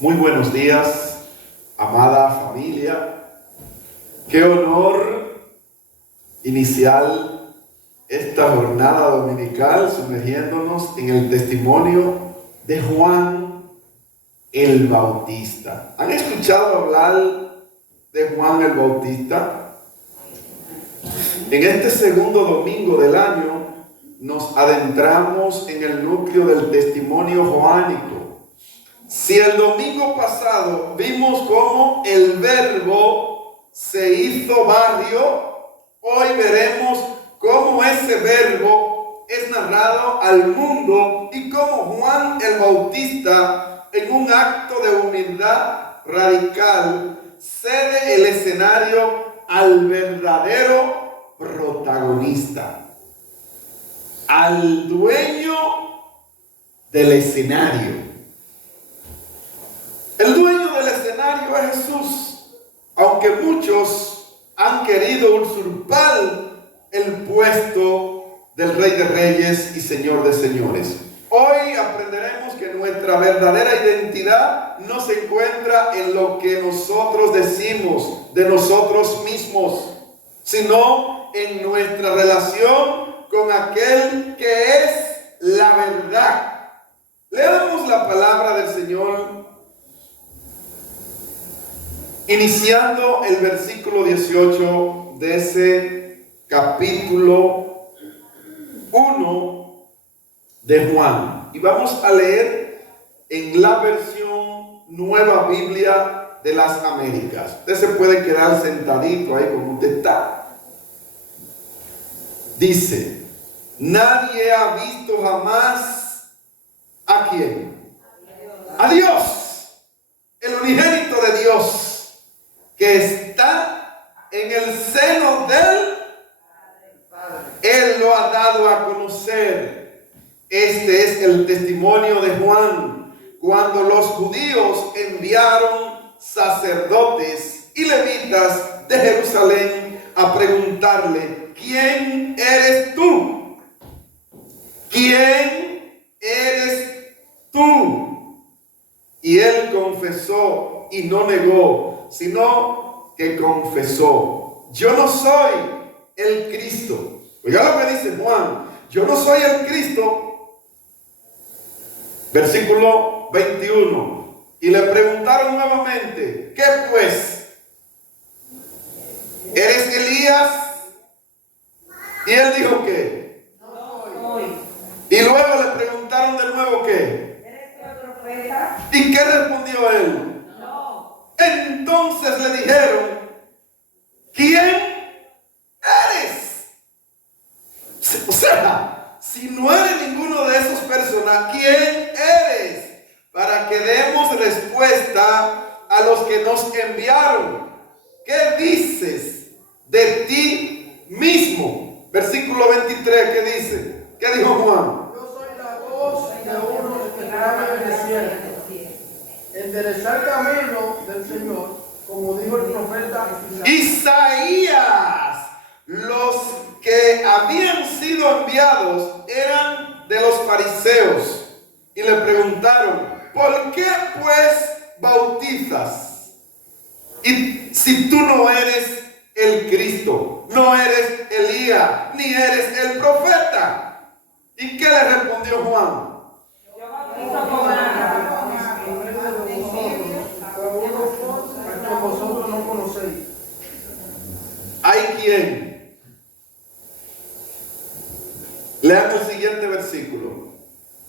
Muy buenos días, amada familia. Qué honor iniciar esta jornada dominical sumergiéndonos en el testimonio de Juan el Bautista. ¿Han escuchado hablar de Juan el Bautista? En este segundo domingo del año nos adentramos en el núcleo del testimonio joánico. Si el domingo pasado vimos cómo el verbo se hizo barrio, hoy veremos cómo ese verbo es narrado al mundo y cómo Juan el Bautista, en un acto de humildad radical, cede el escenario al verdadero protagonista, al dueño del escenario. El dueño del escenario es Jesús, aunque muchos han querido usurpar el puesto del Rey de Reyes y Señor de Señores. Hoy aprenderemos que nuestra verdadera identidad no se encuentra en lo que nosotros decimos de nosotros mismos, sino en nuestra relación con aquel que es la verdad. Leamos la palabra del Señor, iniciando el versículo 18 de ese capítulo 1 de Juan. Y vamos a leer en la versión Nueva Biblia de las Américas. Usted se puede quedar sentadito ahí como usted está. Dice: nadie ha visto jamás ¿a quién? A Dios, el unigénito de Dios, que está en el seno del Padre. Él lo ha dado a conocer. Este es el testimonio de Juan cuando los judíos enviaron sacerdotes y levitas de Jerusalén a preguntarle: ¿quién eres tú? ¿Quién eres tú? Y él confesó y no negó, sino que confesó: yo no soy el Cristo. Oiga lo que dice Juan: yo no soy el Cristo. Versículo 21. Y le preguntaron nuevamente: ¿qué pues? ¿Eres Elías? Y él dijo: ¿qué? No soy. Y luego le preguntaron de nuevo: ¿qué? ¿Eres otro profeta? ¿Y qué respondió él? No. Entonces le dijeron: ¿quién eres? O sea, si no eres ninguno de esos personajes, ¿quién eres? Para que demos respuesta a los que nos enviaron. ¿Qué dices de ti mismo? Versículo 23, ¿qué dice? ¿Qué dijo Juan? Yo soy la voz de uno que clama en el desierto. Enderezar el camino del Señor, como dijo el profeta Isaías. Los que habían sido enviados eran de los fariseos y le preguntaron: ¿por qué pues bautizas? Y si tú no eres el Cristo, no eres Elías, ni eres el profeta. ¿Y qué le respondió Juan? Yo bautizo con agua. que vosotros no conocéis. ¿Hay quién? Lean el siguiente versículo.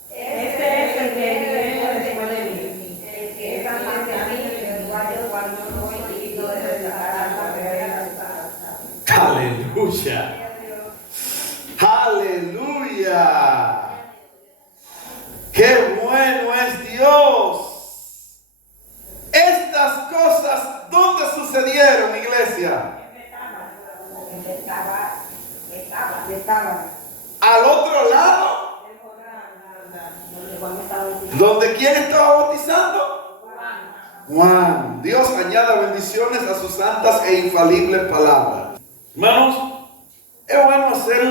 Este es el que viene después de mí, el que es antes de mí, el cual yo no soy digno de desatar la carrera. Aleluya. Aleluya. Qué bueno es Dios. Estas cosas, ¿dónde sucedieron, iglesia? Estaba. Al otro lado. ¿Donde quién estaba bautizando? Juan. Dios añada bendiciones a sus santas e infalibles palabras. Hermanos, es bueno hacer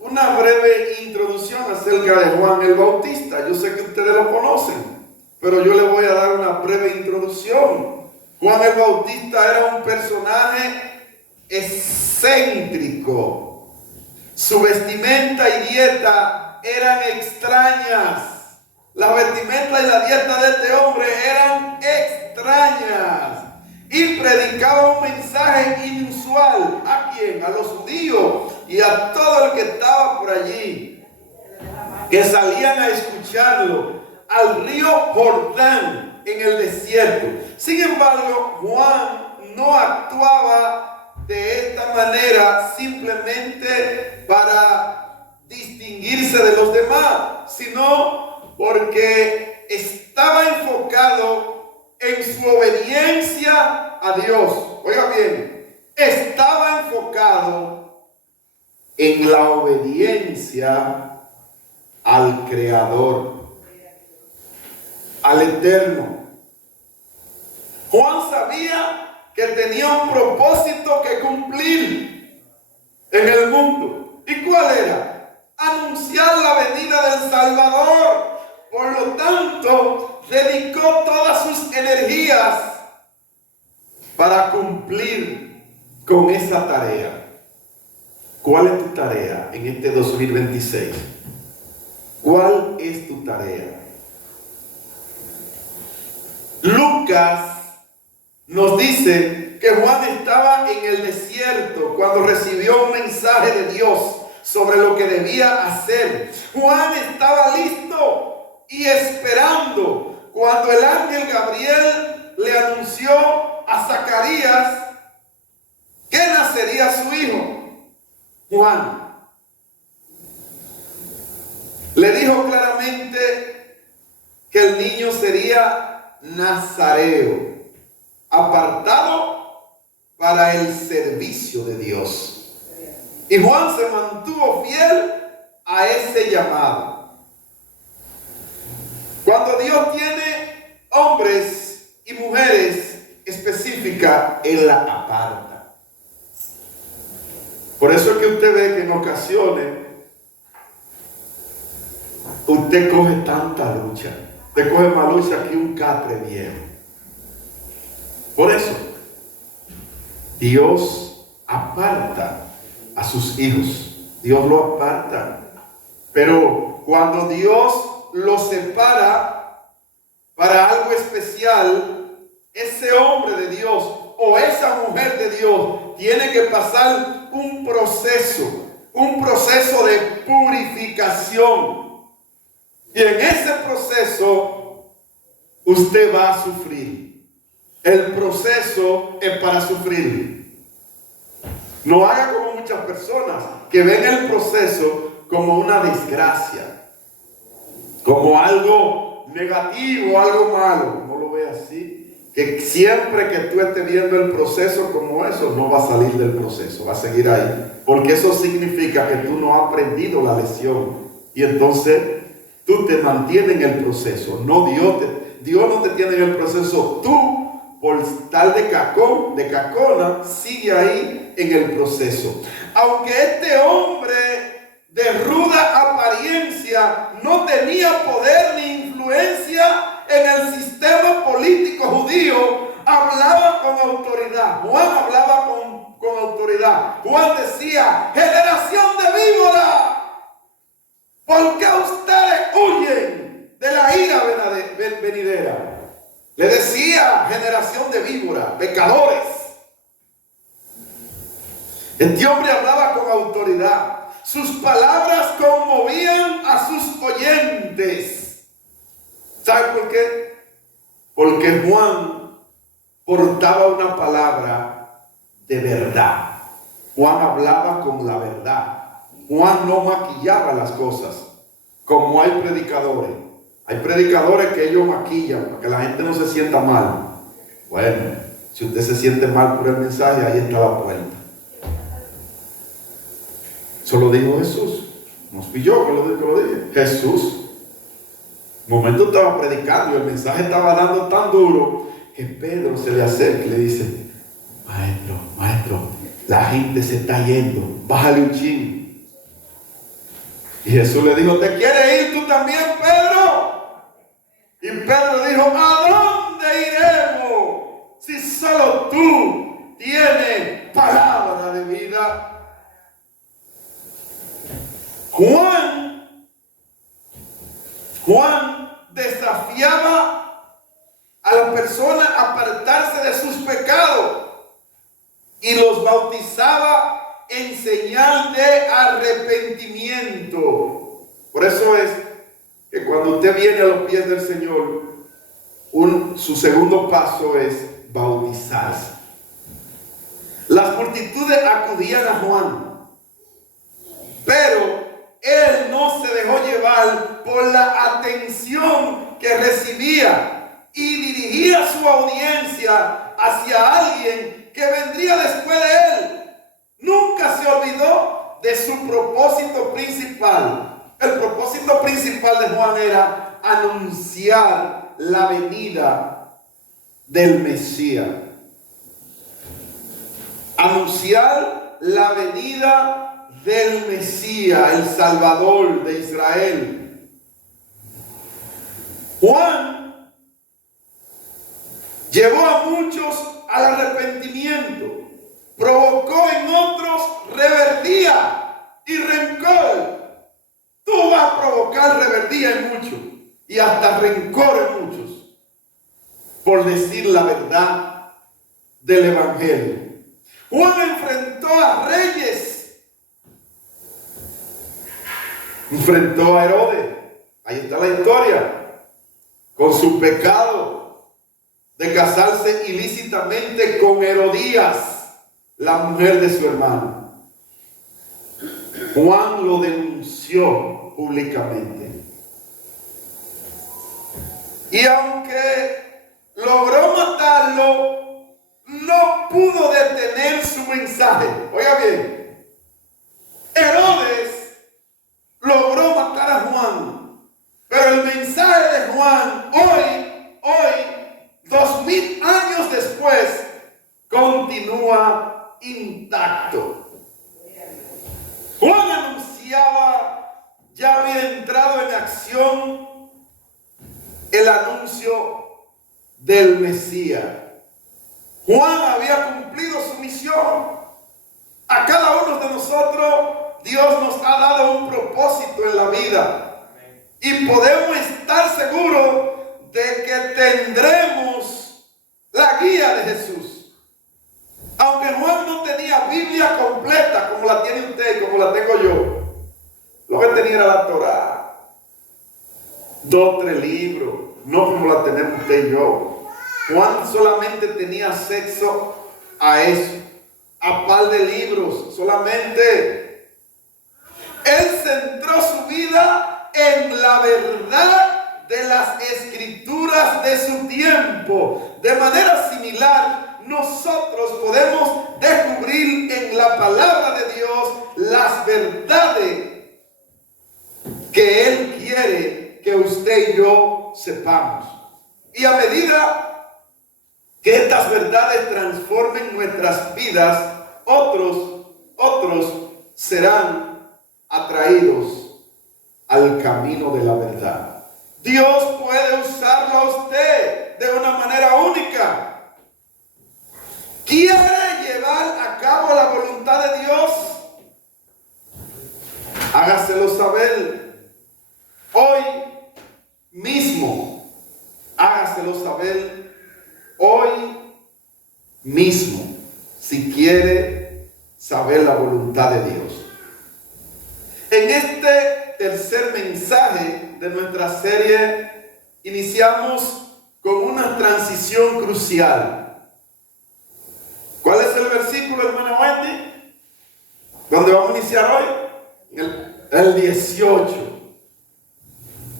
una breve introducción acerca de Juan el Bautista. Yo sé que ustedes lo conocen, pero yo le voy a dar una breve introducción. Juan el Bautista era un personaje excéntrico. Su vestimenta y dieta eran extrañas. La vestimenta y la dieta de este hombre eran extrañas. Y predicaba un mensaje inusual. ¿A quién? A los judíos y a todo el que estaba por allí, que salían a escucharlo al río Jordán en el desierto. Sin embargo, Juan no actuaba de esta manera simplemente para distinguirse de los demás, sino porque estaba enfocado en su obediencia a Dios. Oiga bien, estaba enfocado en la obediencia al Creador, al Eterno. Juan sabía que tenía un propósito que cumplir en el mundo. ¿Y cuál era? Anunciar la venida del Salvador. Por lo tanto, dedicó todas sus energías para cumplir con esa tarea. ¿Cuál es tu tarea en este 2026? ¿Cuál es tu tarea? Lucas nos dice que Juan estaba en el desierto cuando recibió un mensaje de Dios sobre lo que debía hacer. Juan estaba listo y esperando cuando el ángel Gabriel le anunció a Zacarías que nacería su hijo. Juan le dijo claramente que el niño sería nazareo, apartado para el servicio de Dios. Y Juan se mantuvo fiel a ese llamado. Cuando Dios tiene hombres y mujeres específicas, Él la aparta. Por eso es que usted ve que en ocasiones usted coge tanta lucha. Usted coge más lucha que un catre viejo. Por eso, Dios aparta a sus hijos. Dios lo aparta. Pero cuando Dios lo separa para algo especial, ese hombre de Dios o esa mujer de Dios tiene que pasar un proceso de purificación. Y en ese proceso usted va a sufrir. El proceso es para sufrir. No haga como muchas personas que ven el proceso como una desgracia, como algo negativo, algo malo. No lo ve así. Que siempre que tú estés viendo el proceso como eso, no va a salir del proceso, va a seguir ahí. Porque eso significa que tú no has aprendido la lección. Y entonces tú te mantienes en el proceso. No, Dios no te tiene en el proceso. Tú, por estar de cacona, sigue ahí en el proceso. Aunque este hombre de ruda apariencia no tenía poder ni influencia en el sistema político judío, hablaba con autoridad. Juan hablaba con autoridad. Juan decía: generación de víboras, ¿por qué ustedes huyen de la ira venidera? Le decía: generación de víboras, pecadores. Este hombre hablaba con autoridad. Sus palabras conmovían a sus oyentes. ¿Sabe por qué? Porque Juan portaba una palabra de verdad. Juan hablaba con la verdad. Juan no maquillaba las cosas como hay predicadores. Hay predicadores que ellos maquillan para que la gente no se sienta mal. Bueno, si usted se siente mal por el mensaje, ahí está la puerta. Eso lo dijo Jesús. No fui yo que lo dije. Jesús. Un momento estaba predicando y el mensaje estaba dando tan duro que Pedro se le acerca y le dice: maestro, la gente se está yendo, bájale un chin. Y Jesús le dijo: ¿te quieres ir tú también, Pedro? Y Pedro dijo, ¿a dónde iremos si solo tú tienes palabra de vida? Juan desafiaba a la persona a apartarse de sus pecados y los bautizaba en señal de arrepentimiento. Por eso es que cuando usted viene a los pies del Señor, su segundo paso es bautizarse. Las multitudes acudían a Juan, pero él no se dejó llevar por la atención que recibía y dirigía su audiencia hacia alguien que vendría después de él. Nunca se olvidó de su propósito principal. El propósito principal de Juan era anunciar la venida del Mesías. Anunciar la venida del Mesías, el Salvador de Israel. Juan llevó a muchos al arrepentimiento, provocó en otros rebeldía y rencor. Tú vas a provocar rebeldía en muchos y hasta rencor en muchos por decir la verdad del Evangelio. Juan enfrentó a reyes, enfrentó a Herodes. Ahí está la historia, con su pecado de casarse ilícitamente con Herodías, la mujer de su hermano. Juan lo denunció públicamente. Y aunque logró matarlo, no pudo detener su mensaje. Oiga bien, Herodes logró matar a Juan, pero el mensaje de Juan hoy, 2000 años después, continúa intacto. Juan anunciaba, ya había entrado en acción el anuncio del Mesías. Juan había cumplido su misión. A cada uno de nosotros Dios nos ha dado un propósito en la vida. Y podemos estar seguros de que tendremos la guía de Jesús. Aunque Juan no tenía Biblia completa como la tiene usted y como la tengo yo. Lo que tenía era la Torá. 2 o 3 libros. No como la tenemos usted y yo. Juan solamente tenía acceso a eso, a par de libros solamente. Él centró su vida en la verdad de las escrituras de su tiempo. De manera similar, nosotros podemos descubrir en la palabra de Dios las verdades que Él quiere que usted y yo sepamos. Y a medida que estas verdades transformen nuestras vidas, otros serán atraídos al camino de la verdad. Dios puede usarlo a usted de una manera única. ¿Quiere llevar a cabo la voluntad de Dios? Hágaselo saber hoy mismo. Hágaselo saber hoy mismo, si quiere saber la voluntad de Dios. En este tercer mensaje de nuestra serie, iniciamos con una transición crucial. ¿Cuál es el versículo, hermana Wendy? ¿Dónde vamos a iniciar hoy? El 18.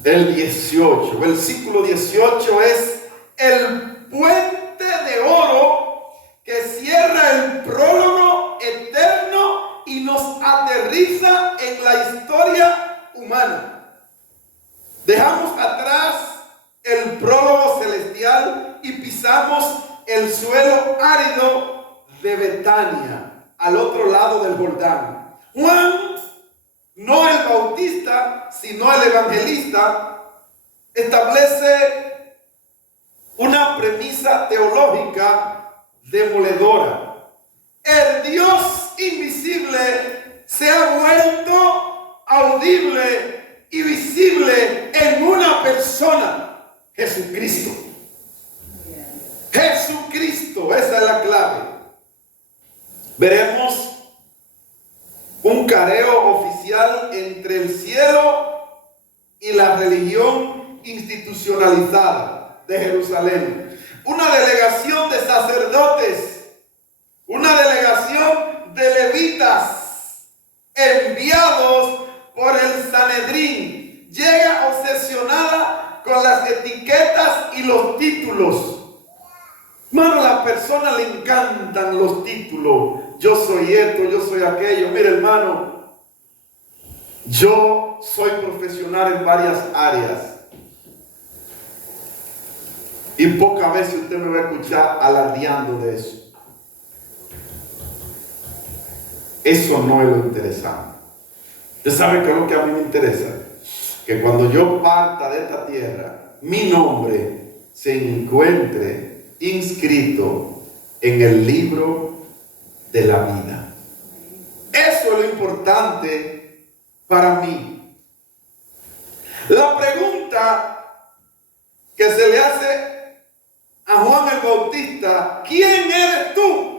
El 18. Versículo 18 es el puente de oro que cierra el prólogo eterno y nos aterriza en la historia humana. Dejamos atrás el prólogo celestial y pisamos el suelo árido de Betania, al otro lado del Jordán. Juan, no el bautista, sino el evangelista, establece una premisa teológica demoledora. El Dios invisible se ha vuelto audible y visible en una persona, Jesucristo. Jesucristo, esa es la clave. Veremos un careo oficial entre el cielo y la religión institucionalizada de Jerusalén. Una delegación de sacerdotes, una delegación de levitas enviados por el Sanedrín, llega obsesionada con las etiquetas y los títulos. Hermano, a la persona le encantan los títulos. Yo soy esto, yo soy aquello. Mire, hermano, yo soy profesional en varias áreas. Y pocas veces usted me va a escuchar alardeando de eso. Eso no es lo interesante. Usted sabe que es lo que a mí me interesa. Que cuando yo parta de esta tierra, mi nombre se encuentre inscrito en el libro de la vida. Eso es lo importante para mí. La pregunta que se le hace a Juan el Bautista, ¿quién eres tú?,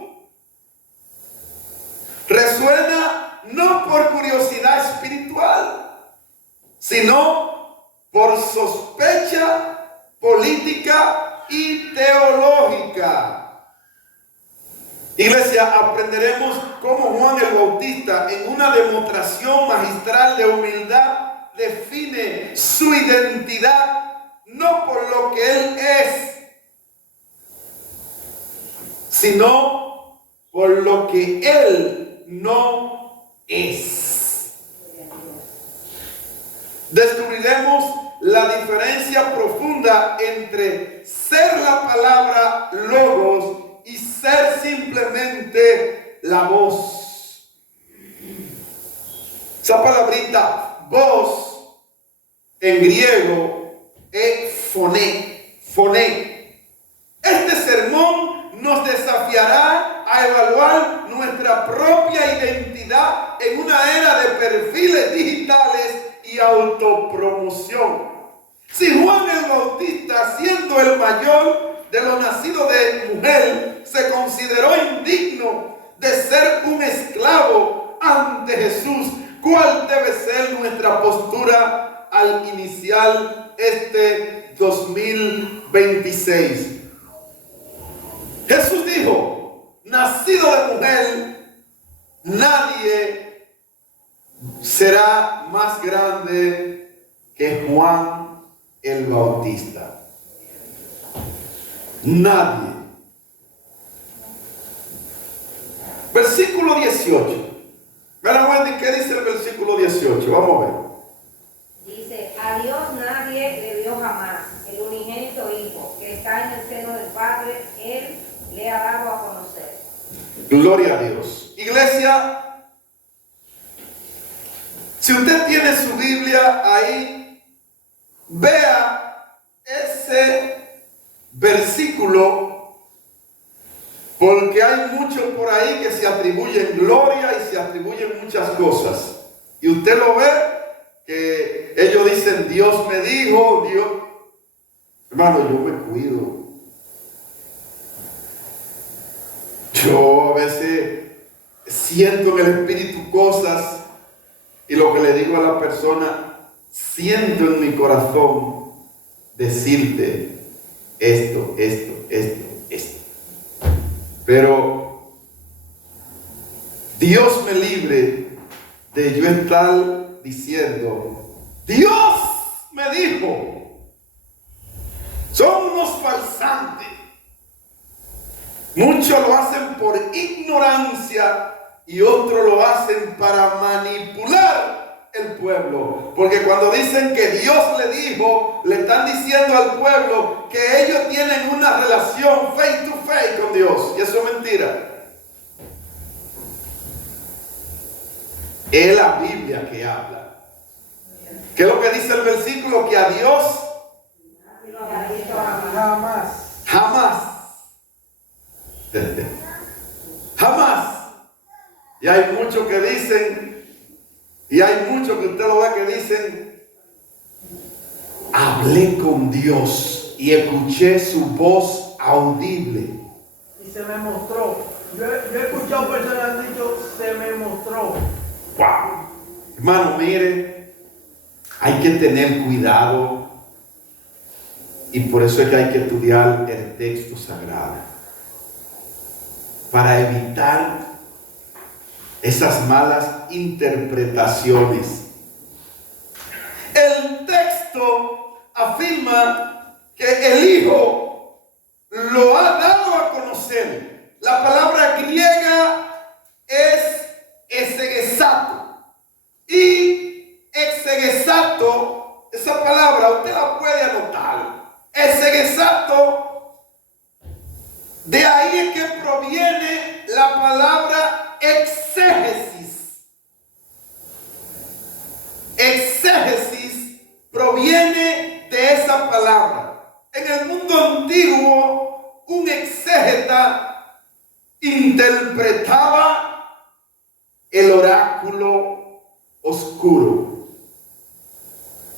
resuena no por curiosidad espiritual, sino por sospecha política y teológica. Iglesia, aprenderemos cómo Juan el Bautista, en una demostración magistral de humildad, define su identidad no por lo que él es, sino por lo que él no es. Descubriremos la diferencia profunda entre ser la palabra logos y ser simplemente la voz. Esa palabrita voz en griego es foné. Este sermón nos desafiará a evaluar nuestra propia identidad en una era de perfiles digitales y autopromoción. Si Juan el Bautista, siendo el mayor de los nacidos de mujer, se consideró indigno de ser un esclavo ante Jesús, ¿cuál debe ser nuestra postura al iniciar este 2026? Jesús dijo, nacido de mujer, nadie será más grande que Juan el Bautista. Nadie. Versículo 18. Mira, Wendy, ¿qué dice el versículo 18? Vamos a ver. Dice, a Dios nadie le dio jamás, el unigénito Hijo, que está en el seno del Padre, Él le ha dado a conocer. Gloria a Dios. Iglesia, si usted tiene su Biblia ahí, vea ese versículo, porque hay muchos por ahí que se atribuyen gloria y se atribuyen muchas cosas. Y usted lo ve, que ellos dicen, Dios me dijo, Dios. Hermano, yo me cuido. Yo a veces siento en el espíritu cosas y lo que le digo a la persona, siento en mi corazón decirte esto. Pero Dios me libre de yo estar diciendo, Dios me dijo. Son unos falsantes. Muchos lo hacen por ignorancia y otros lo hacen para manipular el pueblo. Porque cuando dicen que Dios le dijo, le están diciendo al pueblo que ellos tienen una relación face to face con Dios. Y eso es mentira. Es la Biblia que habla. ¿Qué es lo que dice el versículo? Que a Dios jamás. Jamás. Jamás. Y hay muchos que dicen, y hay muchos que usted lo ve que dicen, hablé con Dios y escuché su voz audible. Y se me mostró. Yo he escuchado personas que han dicho, se me mostró. Wow. Hermano, mire, hay que tener cuidado y por eso es que hay que estudiar el texto sagrado para evitar esas malas interpretaciones. El texto afirma que el Hijo lo ha dado a conocer. La palabra griega es exegesato. Y exegesato, esa palabra usted la puede anotar. Exegesato, de ahí es que proviene la palabra exégesis. Exégesis proviene de esa palabra. En el mundo antiguo, un exégeta interpretaba el oráculo oscuro.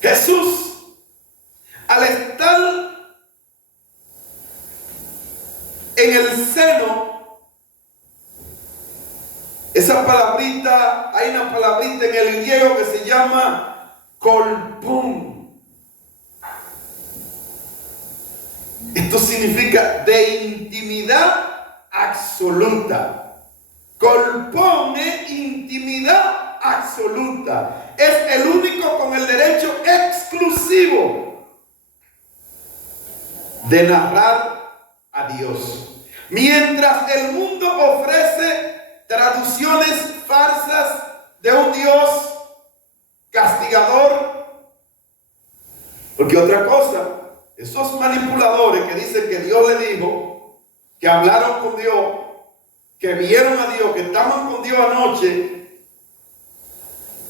Jesús, al estar en el seno, esa palabrita, hay una palabrita en el griego que se llama kolpun. Esto significa de intimidad absoluta. Kolpun es intimidad absoluta. Es el único con el derecho exclusivo de narrar a Dios. Mientras el mundo ofrece traducciones falsas de un Dios castigador, porque otra cosa, esos manipuladores que dicen que Dios le dijo, que hablaron con Dios, que vieron a Dios, que estaban con Dios anoche,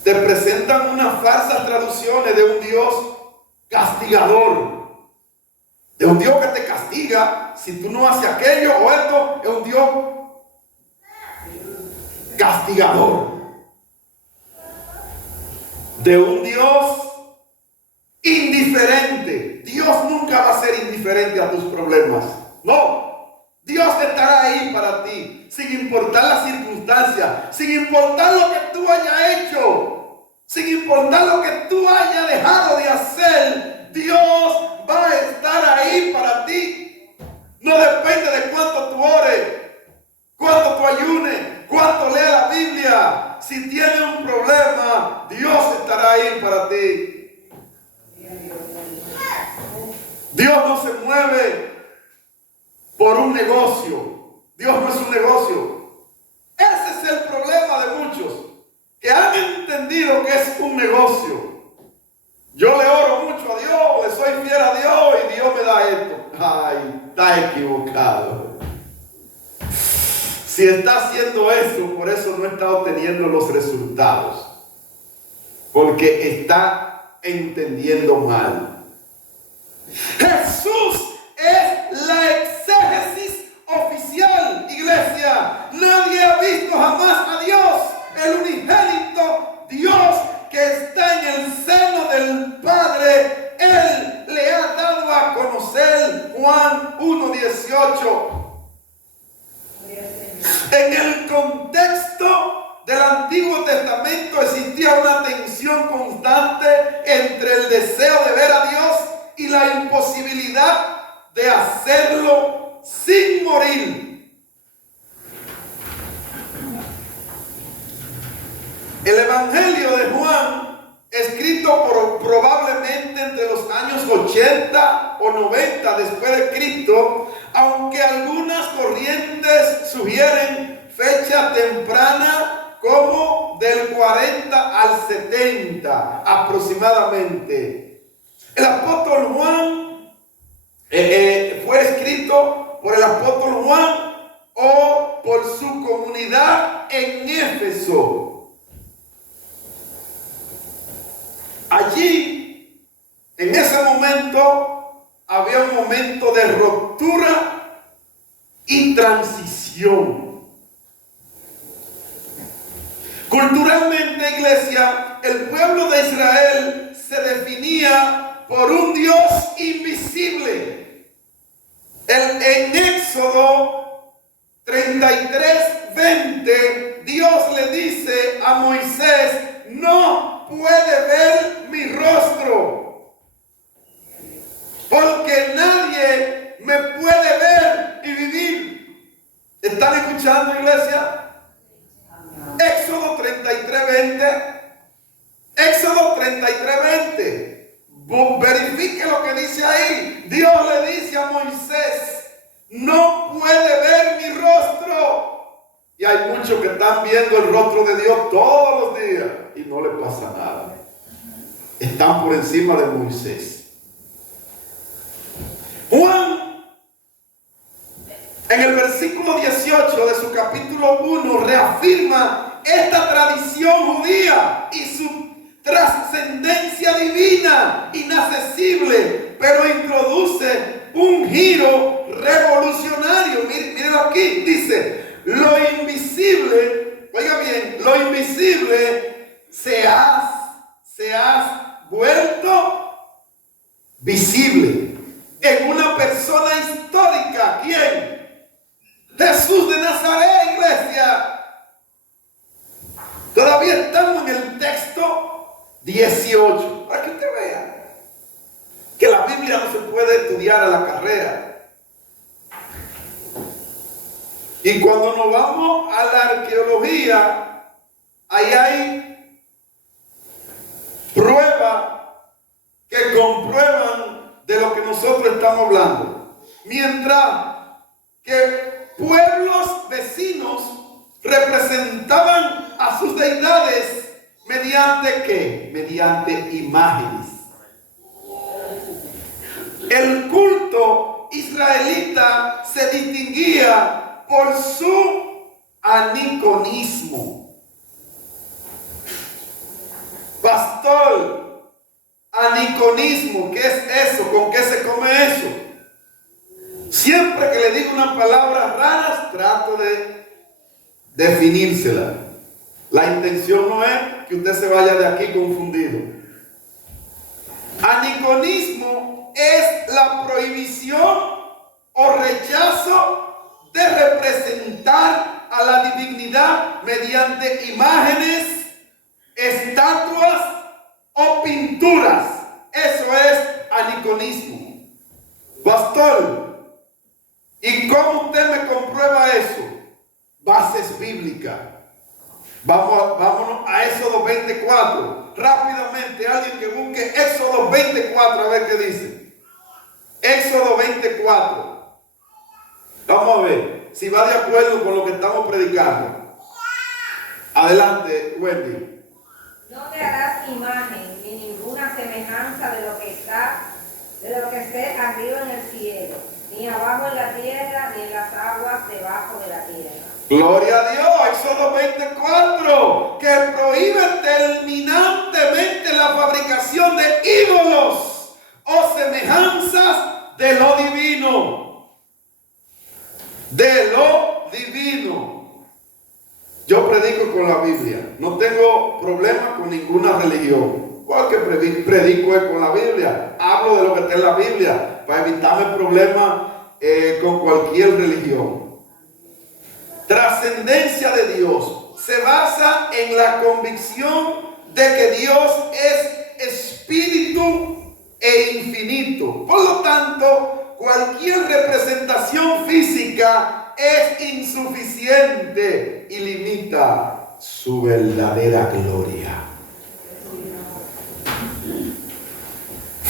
te presentan unas falsas traducciones de un Dios castigador, de un Dios que te castiga si tú no haces aquello o esto. Es un Dios castigador, de un Dios indiferente. Dios nunca va a ser indiferente a tus problemas. No, Dios estará ahí para ti, sin importar las circunstancias, sin importar lo que tú hayas hecho, sin importar lo que tú hayas dejado de hacer. Dios va a estar ahí para ti. No depende de cuánto tú ores, cuánto tú ayunes, cuánto leas la Biblia. Si tienes un problema, Dios estará ahí para ti. Dios no se mueve por un negocio. Dios no es un negocio. Ese es el problema de muchos, que han entendido que es un negocio. Yo le oro mucho a Dios, le soy fiel a Dios y Dios me da esto. Ay, está equivocado. Si está haciendo eso, por eso no está obteniendo los resultados, porque está entendiendo mal. Jesús es la exégesis oficial, iglesia. Nadie ha visto jamás a Dios, el unigénito Dios que está en el seno del Padre. Él le ha dado a conocer. Juan 1:18. En el contexto del Antiguo Testamento existía una tensión constante entre el deseo de ver a Dios y la imposibilidad de hacerlo sin morir. El Evangelio de Juan, escrito probablemente entre los años 80 o 90 después de Cristo, aunque algunas corrientes sugieren fecha temprana como del 40 al 70 aproximadamente. El apóstol Juan fue escrito por el apóstol Juan o por su comunidad en Éfeso. Allí, en ese momento, había un momento de ruptura ruptura y transición. Culturalmente, iglesia, el pueblo de Israel se definía por un Dios invisible. En Éxodo 33:20, Dios le dice a Moisés: no puede ver mi rostro, porque nadie me puede ver y vivir. ¿Están escuchando, iglesia? Éxodo 33:20. Éxodo 33:20. Verifique lo que dice ahí. Dios le dice a Moisés: no puede ver mi rostro. Y hay muchos que están viendo el rostro de Dios todos los días y no le pasa nada. Están por encima de Moisés. Juan, en el versículo 18 de su capítulo 1, reafirma esta tradición judía y su trascendencia divina, inaccesible, pero introduce un giro revolucionario. Mírenlo aquí, dice: lo invisible, oiga bien, lo invisible se ha vuelto visible en una persona histórica. ¿Quién? Jesús de Nazaret, iglesia. Todavía estamos en el texto 18, para que usted vea que la Biblia no se puede estudiar a la carrera. Y cuando nos vamos a la arqueología, ahí hay pruebas que comprueban de lo que nosotros estamos hablando. Mientras que pueblos vecinos representaban a sus deidades mediante ¿qué? Mediante imágenes. El culto israelita se distinguía por su aniconismo. Pastor, aniconismo, ¿qué es eso? ¿Con qué se come eso? Siempre que le digo unas palabras raras, trato de definírsela. La intención no es que usted se vaya de aquí confundido. Aniconismo es la prohibición o rechazo de representar a la divinidad mediante imágenes, estatuas o pinturas. Eso es aniconismo. Pastor, ¿y cómo usted me comprueba eso? Bases bíblicas. Vámonos a Éxodo 24. Rápidamente, alguien que busque Éxodo 24 a ver qué dice. Éxodo 24. Vamos a ver si va de acuerdo con lo que estamos predicando. Adelante, Wendy. No te harás imagen ni ninguna semejanza de lo que esté arriba en el cielo, ni abajo en la tierra, ni en las aguas debajo de la tierra. Gloria a Dios. Éxodo 24, que prohíbe terminantemente la fabricación de ídolos o semejanzas de lo divino. De lo divino. Yo predico con la Biblia. No tengo problema con ninguna religión. Porque predico con la Biblia. Hablo de lo que está en la Biblia para evitarme problemas con cualquier religión. Trascendencia de Dios se basa en la convicción de que Dios es espíritu e infinito. Por lo tanto, cualquier representación física es insuficiente y limita su verdadera gloria.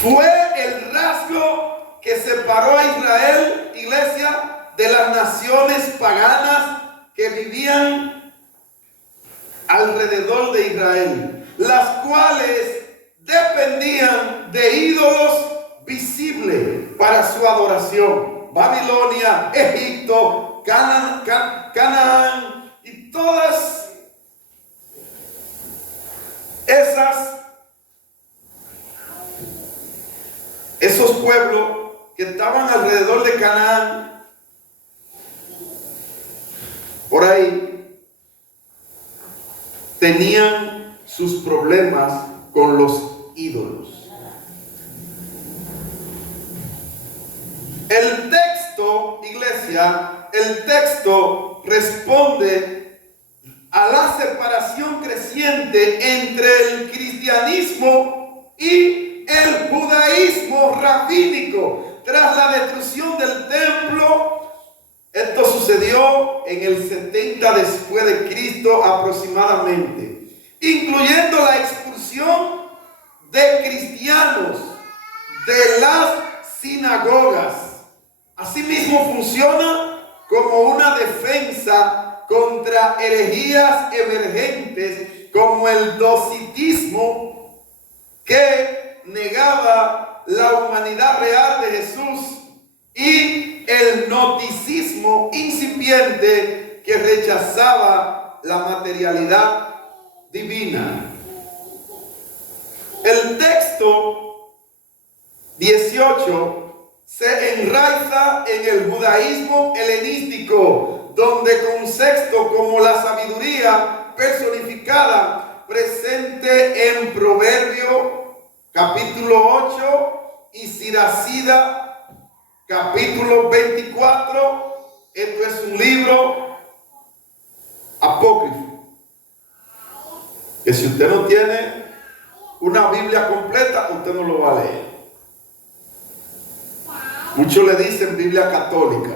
Fue el rasgo que separó a Israel, iglesia, de las naciones paganas que vivían alrededor de Israel, las cuales dependían de ídolos visibles para su adoración. Babilonia, Egipto, Canaán y todas esos pueblos que estaban alrededor de Canaán, por ahí, tenían sus problemas con los ídolos. El texto, iglesia, el texto responde a la separación creciente entre el cristianismo y el judaísmo rabínico. Tras la destrucción del templo, esto sucedió en el 70 después de Cristo aproximadamente, incluyendo la expulsión de cristianos de las sinagogas. Asimismo funciona como una defensa contra herejías emergentes como el docetismo, que negaba la humanidad real de Jesús, y el gnosticismo incipiente, que rechazaba la materialidad divina. El texto 18 se enraiza en el judaísmo helenístico, donde conceptos como la sabiduría personificada, presente en Proverbio capítulo 8 y Siracida capítulo 24, esto es un libro apócrifo, que si usted no tiene una Biblia completa, usted no lo va a leer. Muchos le dicen Biblia católica,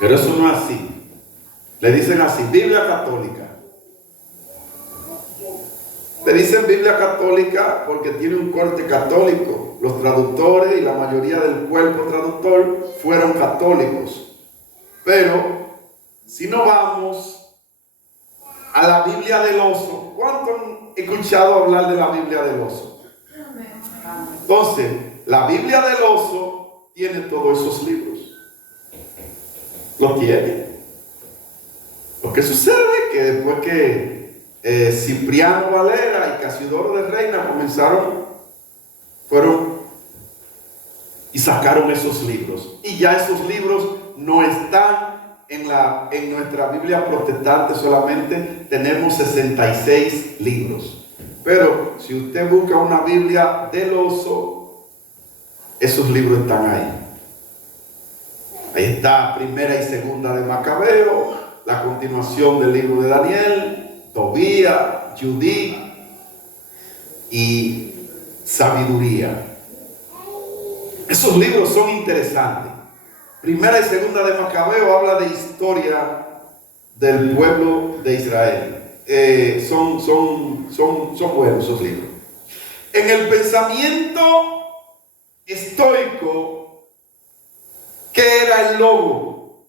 pero eso no es así. Le dicen así, Biblia católica. Le dicen Biblia católica porque tiene un corte católico. Los traductores y la mayoría del cuerpo traductor fueron católicos. Pero si no vamos a la Biblia del oso, ¿cuánto han escuchado hablar de la Biblia del oso? Entonces, la Biblia del oso tiene todos esos libros. Lo tiene. Lo que sucede es que después que Cipriano Valera y Casiodoro de Reina fueron y sacaron esos libros. Y ya esos libros no están en nuestra Biblia protestante, solamente tenemos 66 libros. Pero si usted busca una Biblia del oso, esos libros están ahí. Ahí está Primera y Segunda de Macabeo, la continuación del libro de Daniel, Tobías, Judith y Sabiduría. Esos libros son interesantes. Primera y Segunda de Macabeo habla de historia del pueblo de Israel. Son buenos esos libros. En el pensamiento estoico, ¿qué era el logo?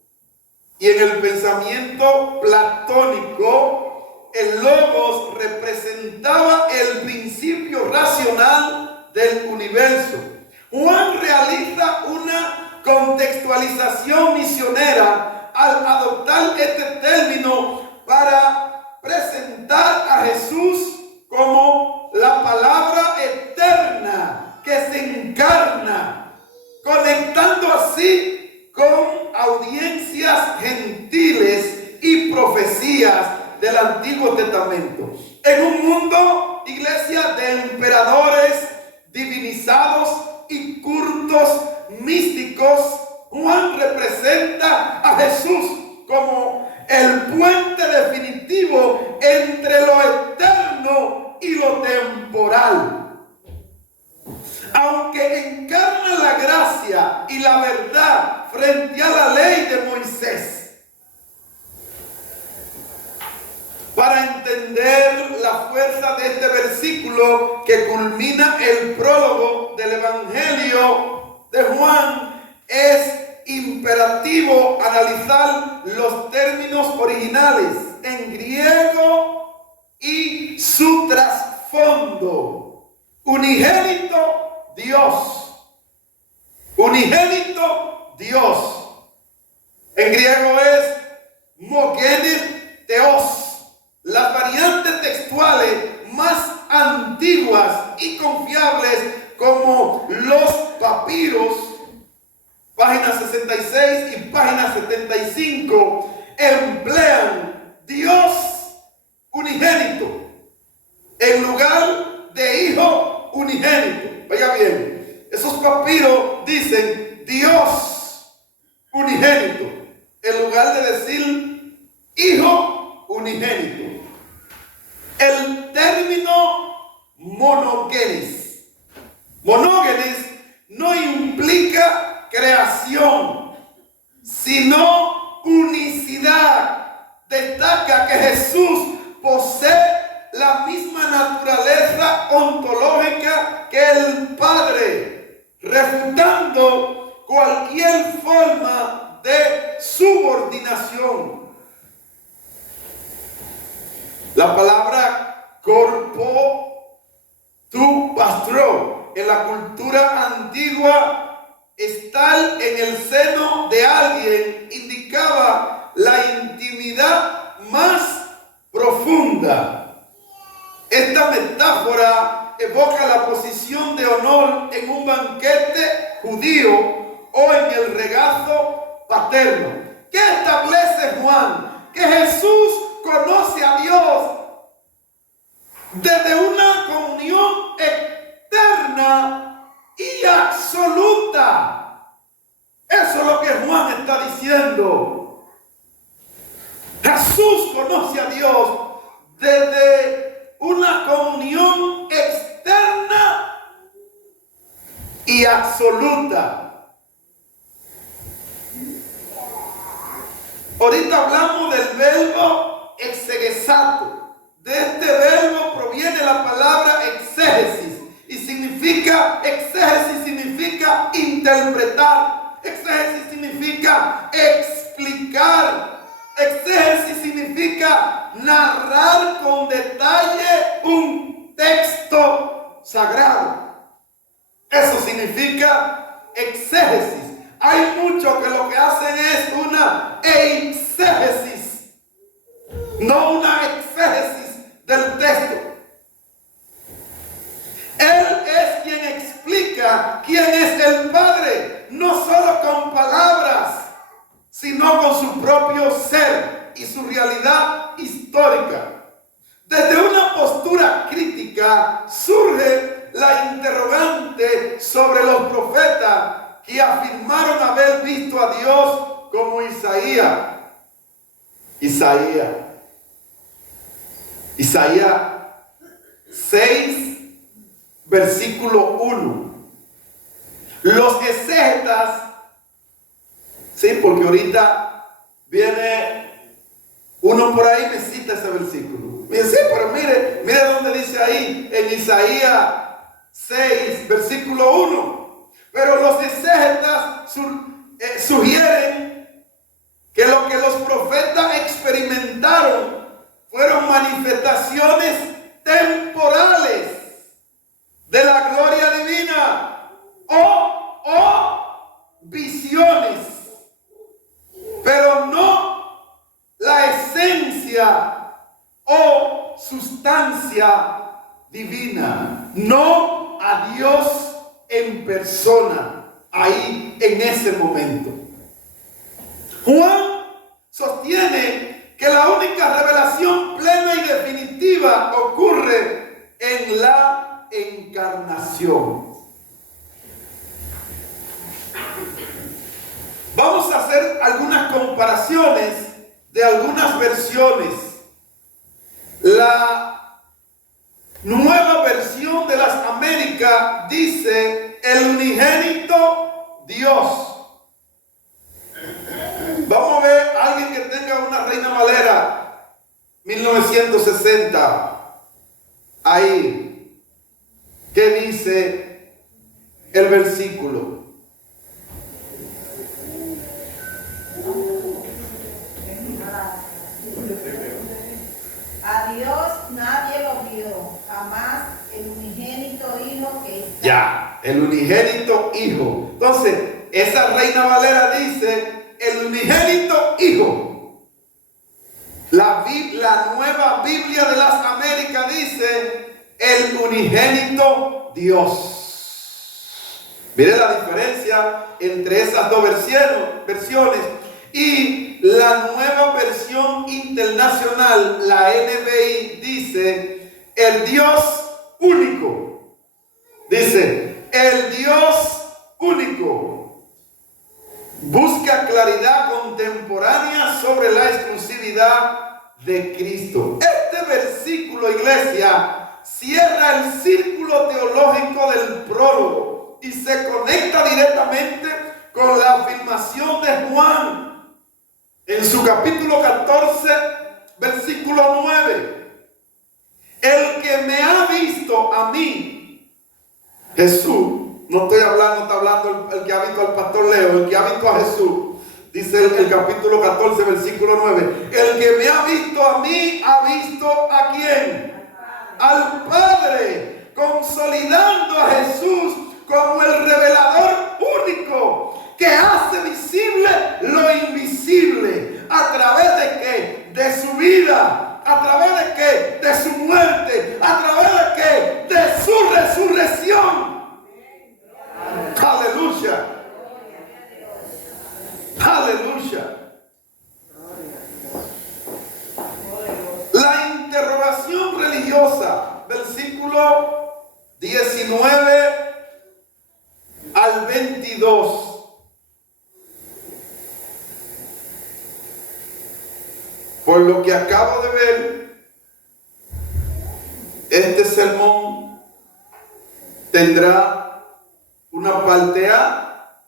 Y en el pensamiento platónico, el logos representaba el principio racional del universo. Juan realiza una contextualización misionera al adoptar este término para presentar a Jesús como la palabra eterna que se encarna, conectando así con audiencias gentiles y profecías del Antiguo Testamento. En un mundo, iglesia, de emperadores divinizados y cultos místicos, Juan representa a Jesús como el puente definitivo entre lo eterno y lo temporal. Aunque encarna la gracia y la verdad frente a la ley de Moisés. Para entender la fuerza de este versículo que culmina el prólogo del Evangelio de Juan, es imperativo analizar los términos originales en griego y su trasfondo. Unigénito Dios. Unigénito Dios. En griego es mogenes theos. Las variantes textuales más antiguas y confiables, como los papiros, emplean Dios unigénito en lugar de hijo unigénito. Vaya bien, esos papiros dicen Dios unigénito en lugar de decir hijo unigénito. El término monogénesis. Monógenes no implica creación, sino unicidad. Destaca que Jesús posee la misma naturaleza ontológica que el Padre, refutando cualquier forma de subordinación. La palabra corpo tu pastro en la cultura antigua, estar en el seno de alguien indicaba la intimidad más profunda. Esta metáfora evoca la posición de honor en un banquete judío o en el regazo paterno. ¿Qué establece Juan? Que Jesús conoce a Dios desde una comunión eterna y absoluta. Eso es lo que Juan está diciendo. Jesús conoce a Dios desde una comunión externa y absoluta. Ahorita hablamos del verbo exegesato. De este verbo proviene la palabra exégesis y exégesis significa interpretar, exégesis significa explicar, exégesis significa narrar con detalle un texto sagrado. Eso significa exégesis. Hay muchos que lo que hacen es una exégesis, no una exégesis del texto. Él es quien explica quién es el Padre, no solo con palabras, sino con su propio ser y su realidad histórica. Desde una postura crítica surge la interrogante sobre los profetas que afirmaron haber visto a Dios como Isaías 6, versículo 1. Los exégetas, sí, porque ahorita viene uno por ahí y me cita ese versículo. Me dice, sí, pero mire dónde dice ahí, en Isaías 6, versículo 1. Pero los exégetas sugieren que lo que los profetas experimentaron fueron manifestaciones temporales de la gloria divina o visiones, pero no la esencia o sustancia divina, no a Dios en persona, ahí en ese momento. Juan sostiene que la única revelación plena y definitiva ocurre en la encarnación. Vamos a hacer algunas comparaciones de algunas versiones. La Nueva Versión de las Américas dice el unigénito Dios. Vamos a ver a alguien que tenga una Reina Valera 1960 ahí. ¿Qué dice el versículo? A Dios nadie lo vio, jamás el unigénito Hijo que está. Ya, el unigénito Hijo. Entonces, esa Reina Valera dice el unigénito Hijo. La Nueva Biblia de las Américas dice el unigénito Dios. Mire la diferencia entre esas dos versiones. Y la Nueva Versión internacional, la NBI, dice el Dios único. Dice el Dios único. Busca claridad contemporánea sobre la exclusividad de Cristo. Este versículo, iglesia, cierra el círculo teológico del prólogo y se conecta directamente con la afirmación de Juan en su capítulo 14, versículo 9. El que me ha visto a mí, Jesús, no está hablando el que ha visto al pastor Leo, el que ha visto a Jesús. Dice el capítulo 14, versículo 9. El que me ha visto a mí, ha visto ¿a quién? Al Padre, consolidando a Jesús como el revelador único que hace visible lo invisible. ¿A través de qué? De su vida. ¿A través de qué? De su muerte. ¿A través de qué? De su resurrección. Aleluya. Aleluya. La interrogación religiosa, versículo 19 al 22. Por lo que acabo de ver, este sermón tendrá una parte A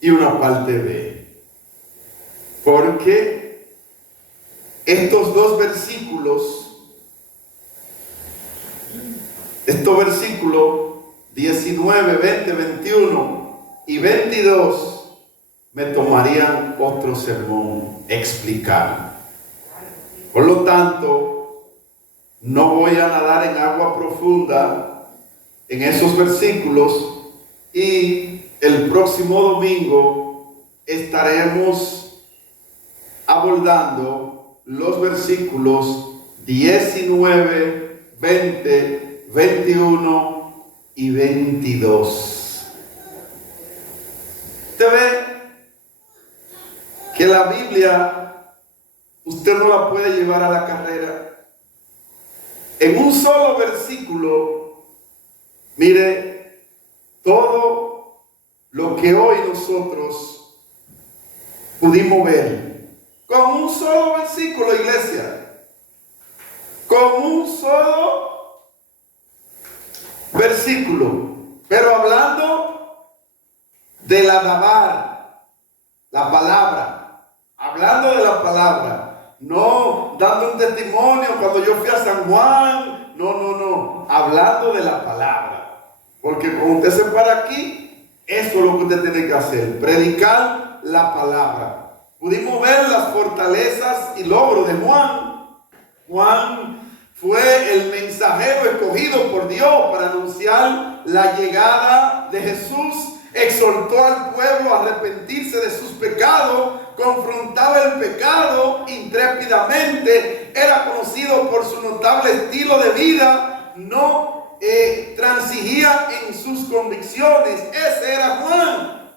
y una parte B. Porque estos dos versículos, estos versículos 19, 20, 21 y 22 me tomarían otro sermón explicar. Por lo tanto, no voy a nadar en agua profunda en esos versículos y el próximo domingo estaremos abordando los versículos 19, 20, 21 y 22. Usted ve que la Biblia usted no la puede llevar a la carrera. En un solo versículo, mire, todo lo que hoy nosotros pudimos ver. Con un solo versículo, iglesia. Con un solo versículo. Pero hablando de la dabar, la palabra. Hablando de la palabra. No dando un testimonio cuando yo fui a San Juan. No. Hablando de la palabra. Porque cuando usted se para aquí, eso es lo que usted tiene que hacer. Predicar la palabra. Pudimos ver las fortalezas y logros de Juan. Juan fue el mensajero escogido por Dios para anunciar la llegada de Jesús. Exhortó al pueblo a arrepentirse de sus pecados, confrontaba el pecado intrépidamente, era conocido por su notable estilo de vida, no transigía en sus convicciones. Ese era Juan.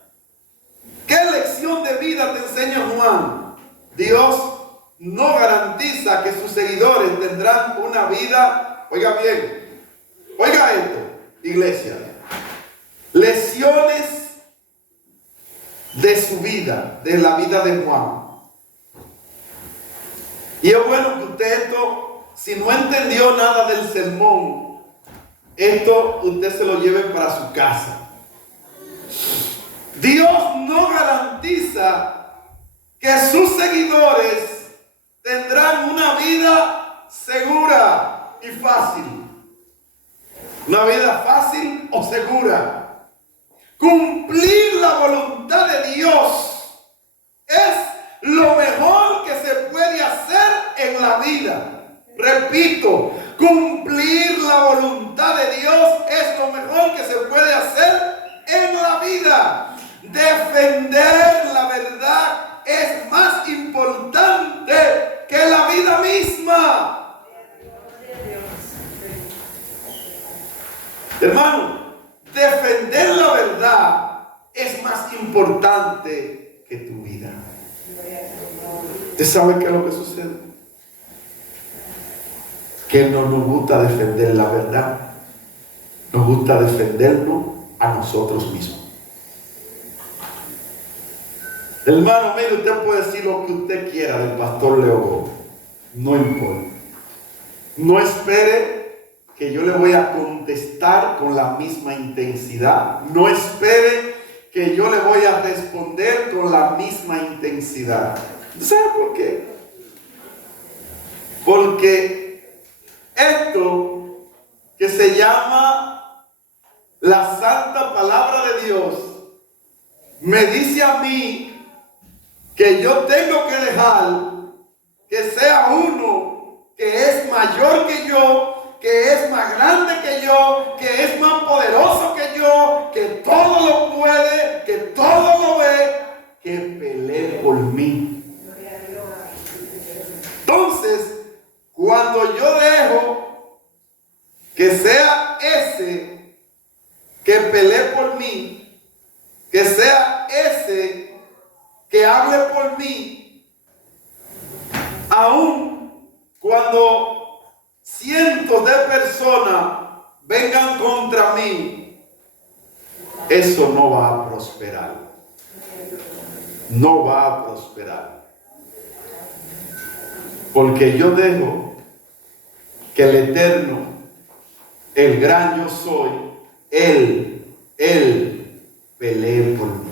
¿Qué lección de vida te enseña Juan? Dios no garantiza que sus seguidores tendrán una vida, oiga bien, oiga esto, iglesia, lecciones de su vida, de la vida de Juan. Y es bueno que usted esto, si no entendió nada del sermón, esto usted se lo lleve para su casa. Dios no garantiza que sus seguidores tendrán una vida segura y fácil. Una vida fácil o segura. Cumplir la voluntad de Dios es lo mejor que se puede hacer en la vida. Repito, cumplir la voluntad de Dios es lo mejor que se puede hacer en la vida. Defender la verdad es más importante que la vida misma. Hermano, defender la verdad es más importante que tu vida. ¿Usted sabe qué es lo que sucede? que no nos gusta defender la verdad, nos gusta defendernos a nosotros mismos. Hermano, mire, usted puede decir lo que usted quiera del pastor Leo Gómez, no importa. No espere que yo le voy a contestar con la misma intensidad. No espere que yo le voy a responder con la misma intensidad. ¿Sabe por qué? Porque esto que se llama la santa palabra de Dios me dice a mí que yo tengo que dejar que sea uno que es mayor que yo, que es más grande que yo, que es más poderoso que yo, que todo lo puede, que todo lo ve, que pelee por mí. Entonces, cuando yo dejo que sea ese que pelee por mí, que sea ese que hable por mí, aun cuando cientos de personas vengan contra mí, eso no va a prosperar. No va a prosperar. Porque yo dejo que el Eterno, el gran yo soy, Él pelee por mí.